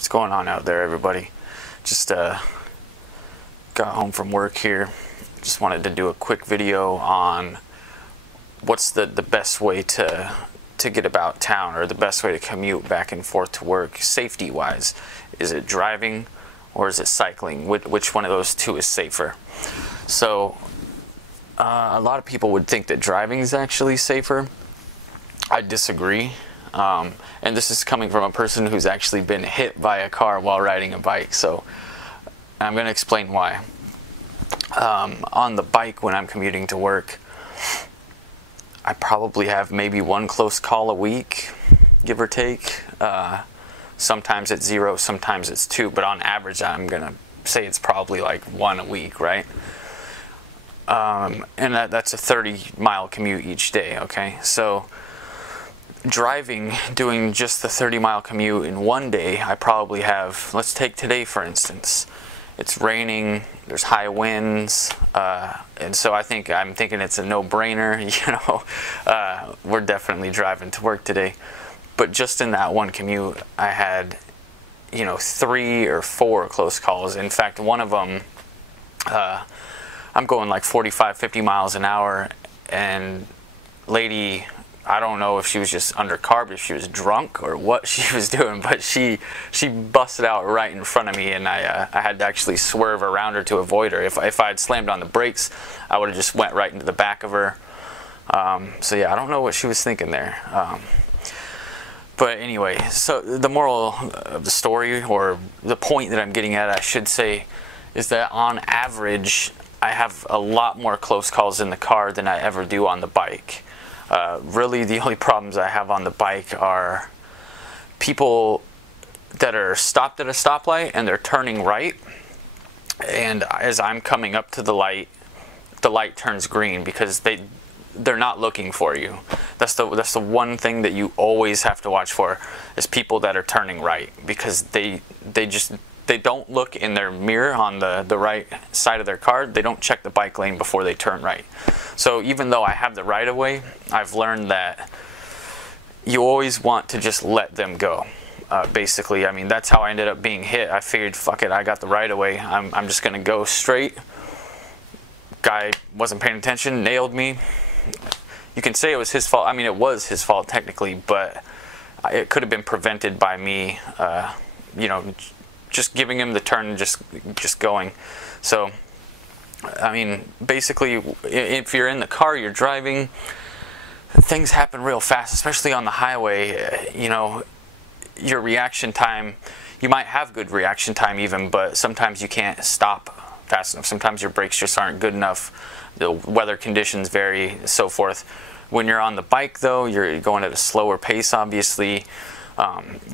What's going on out there, everybody? Just got home from work here. Just wanted to do a quick video on what's the best way to get about town, or the best way to commute back and forth to work safety wise. Is it driving or is it cycling? Which one of those two is safer? So a lot of people would think that driving is actually safer. I disagree. And this is coming from a person who's actually been hit by a car while riding a bike, so I'm going to explain why. On the bike, when I'm commuting to work, I probably have maybe one close call a week, give or take. Sometimes it's 0, sometimes it's 2, but on average I'm going to say it's probably like 1 a week, right? And that's a 30-mile commute each day, okay? So driving, doing just the 30-mile commute in one day, I probably have, let's take today for instance. It's raining, there's high winds, and so I'm thinking it's a no-brainer, you know. We're definitely driving to work today. But just in that one commute, I had, you know, 3 or 4 close calls. In fact, one of them, I'm going like 45, 50 miles an hour, and lady, I don't know if she was just undercarb, if she was drunk or what she was doing, but she busted out right in front of me, and I had to actually swerve around her to avoid her. If I had slammed on the brakes, I would have just went right into the back of her. So yeah, I don't know what she was thinking there. But anyway, so the moral of the story, or the point that I'm getting at, I should say, is that on average, I have a lot more close calls in the car than I ever do on the bike. Really, the only problems I have on the bike are people that are stopped at a stoplight and they're turning right, and as I'm coming up to the light turns green because they're not looking for you. That's the one thing that you always have to watch for, is people that are turning right, because they don't look in their mirror on the right side of their car. They don't check the bike lane before they turn right. So even though I have the right of way, I've learned that you always want to just let them go. Basically, I mean, that's how I ended up being hit. I figured, fuck it, I got the right of way. I'm just gonna go straight. Guy wasn't paying attention, nailed me. You can say it was his fault. I mean, it was his fault technically, but it could have been prevented by me, you know, just giving him the turn and just going. So, I mean, basically, if you're in the car, you're driving, things happen real fast, especially on the highway. You know, your reaction time, you might have good reaction time even, but sometimes you can't stop fast enough. Sometimes your brakes just aren't good enough. The weather conditions vary, so forth. When you're on the bike, though, you're going at a slower pace, obviously.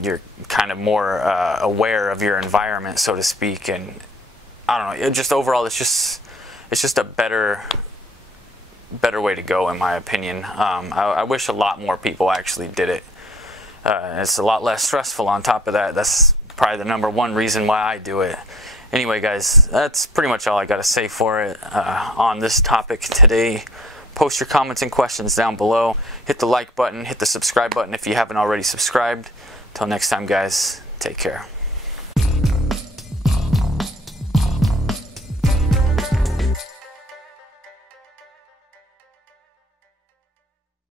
You're kind of more aware of your environment, so to speak, and I don't know. Just overall, it's just a better way to go, in my opinion. I wish a lot more people actually did it. It's a lot less stressful. On top of that, that's probably the #1 reason why I do it. Anyway, guys, that's pretty much all I got to say for it on this topic today. Post your comments and questions down below. Hit the like button, hit the subscribe button if you haven't already subscribed. Until next time, guys, take care.